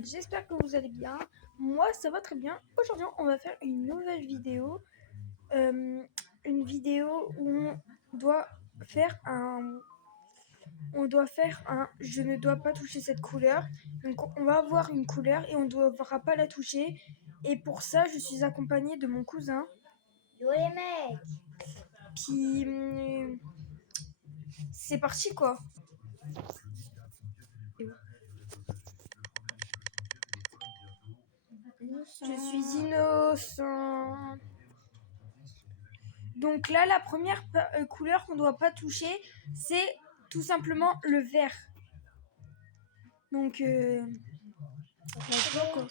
monde, j'espère que vous allez bien. Moi, ça va très bien. Aujourd'hui, on va faire une nouvelle vidéo. Une vidéo où on doit faire un... Je ne dois pas toucher cette couleur. Donc, on va avoir une couleur et on ne devra pas la toucher. Et pour ça, je suis accompagnée de mon cousin. Yo les mecs. Puis, c'est parti, quoi. Je suis innocent. Donc là, la première couleur qu'on ne doit pas toucher, c'est tout simplement le vert. Donc, quoi.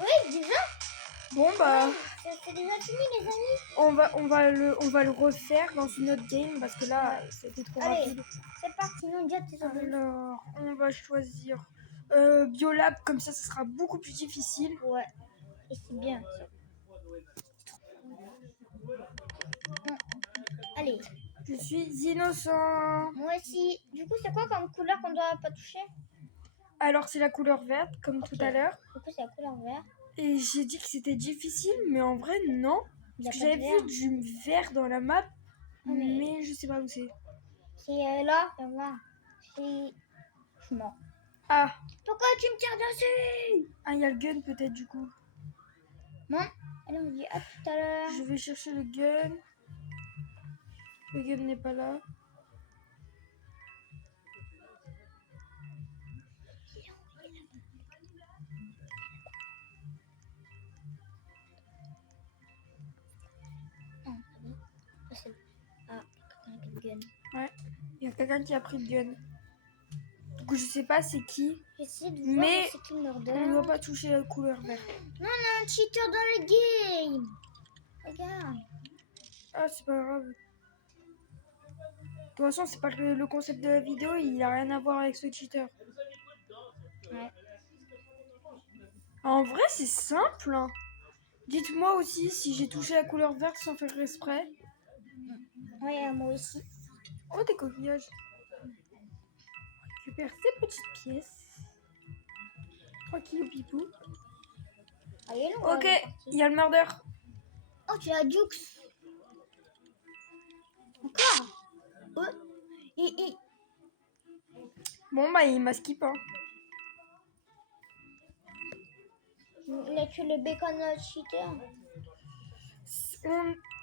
Oui, déjà. Bon, bah, C'est déjà fini les amis. on va le refaire dans une autre game parce que là, c'était trop Allez, rapide. c'est parti, non, déjà t'es sur deux. Alors, on va choisir Biolab, comme ça sera beaucoup plus difficile. Ouais, et c'est bien. Allez, Je suis innocent. moi aussi. Du coup, c'est quoi comme couleur qu'on doit pas toucher? Alors, c'est la couleur verte, comme tout à l'heure. Du coup, c'est la couleur verte. Et j'ai dit que c'était difficile, mais en vrai, non. Il y a Parce que pas de j'avais vert. vu du vert dans la map, mais- mais je sais pas où c'est. C'est là, viens voir. Je mens. Ah, Pourquoi tu me tires dessus? il y a le gun peut-être du coup. Non. Allez, on dit à tout à l'heure. Je vais chercher le gun. Le gun n'est pas là. Ah, quelqu'un qui a le gun. Ouais, il y a quelqu'un qui a pris le gun. Du coup, je sais pas c'est qui. J'essaie de Mais voir c'est qui me on ne redonne. doit pas toucher la couleur verte. Non, non, un cheater dans le game. Regarde. Ah, c'est pas grave. De toute façon, c'est pas le concept de la vidéo, il a rien à voir avec ce cheater. Ouais. En vrai, c'est simple. Hein. Dites-moi aussi si j'ai touché la couleur verte sans faire exprès. Ouais, moi aussi. Oh, des coquillages. On récupère ces petites pièces. Tranquille, pipou. Allez, non, Ok, il y a le murder. Oh, tu as Jux. Encore. Oh. Bon, bah, il m'a skip. Hein. Il a tué le bacon cheater.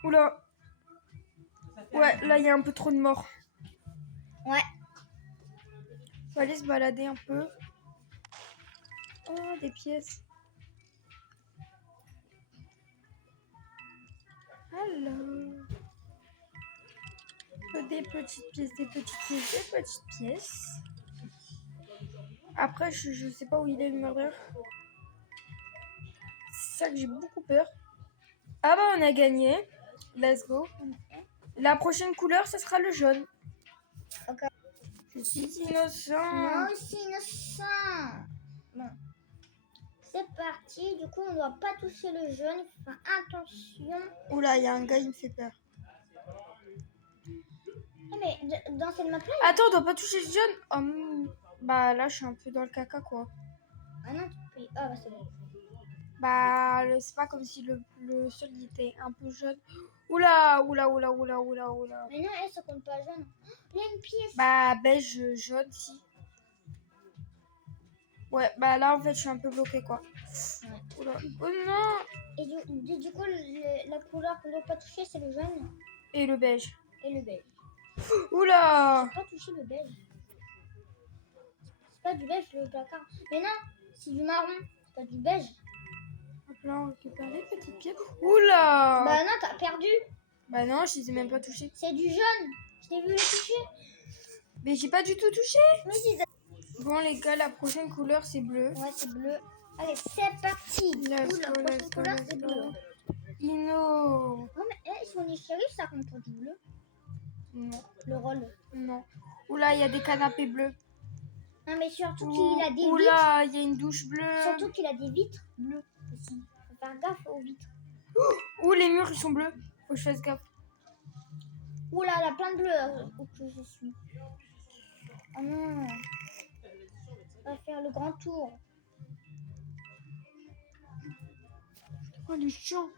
Oula. Ouais, là, il y a un peu trop de morts. Ouais. On va aller se balader un peu. Oh, des pièces. Alors. Des petites pièces, des petites pièces, des petites pièces. Après, je sais pas où il est le murder. C'est ça que j'ai beaucoup peur. Ah bah, on a gagné. Let's go. La prochaine couleur, ce sera le jaune. Ok. Je suis innocent. Moi aussi innocent. Bon. C'est parti. Du coup, on ne doit pas toucher le jaune. Il faut faire attention. Oula, il y a un gars, il me fait peur. Ah, mais dans cette map-là. Attends, on doit pas toucher le jaune. Bah là, je suis un peu dans le caca, quoi. Ah non, tu peux. Ah bah c'est bon. Bah, c'est pas comme si le sol il était un peu jaune. Oula. Mais non, ça compte pas jaune. Oh, il y a une pièce. Bah, beige, jaune, si. Ouais, bah là, en fait, je suis un peu bloquée, quoi. Ouais. Oula. Oh non. Et du coup, la couleur qu'on ne doit pas toucher, c'est le jaune Et le beige. et le beige. Oula. Pas toucher le beige. C'est pas du beige le placard. Mais non, c'est du marron. C'est pas du beige. Hop là, on récupère les petites pièces. Oula. Bah non, t'as perdu. Bah non, je les ai même pas touchés. C'est du jaune. Je t'ai vu le toucher. Mais j'ai pas du tout touché. Mais si, Bon, les gars, la prochaine couleur, c'est bleu. ouais, c'est bleu. Allez, c'est parti. Let's La go, prochaine let's go, couleur, let's c'est go. bleu. Inno. Non, mais si on est shérif, ça compte pour du bleu. Non, Le rôle. non. Oula, il y a des canapés bleus. Non, mais surtout qu'il a des vitres. Oula, il y a une douche bleue. Surtout qu'il a des vitres bleues aussi. Faut faire gaffe aux vitres. Ouh, les murs, ils sont bleus. Faut que je fasse gaffe. Oula, il y a plein de bleus où que je suis. Oh non. On va faire le grand tour. Oh, il est chiant.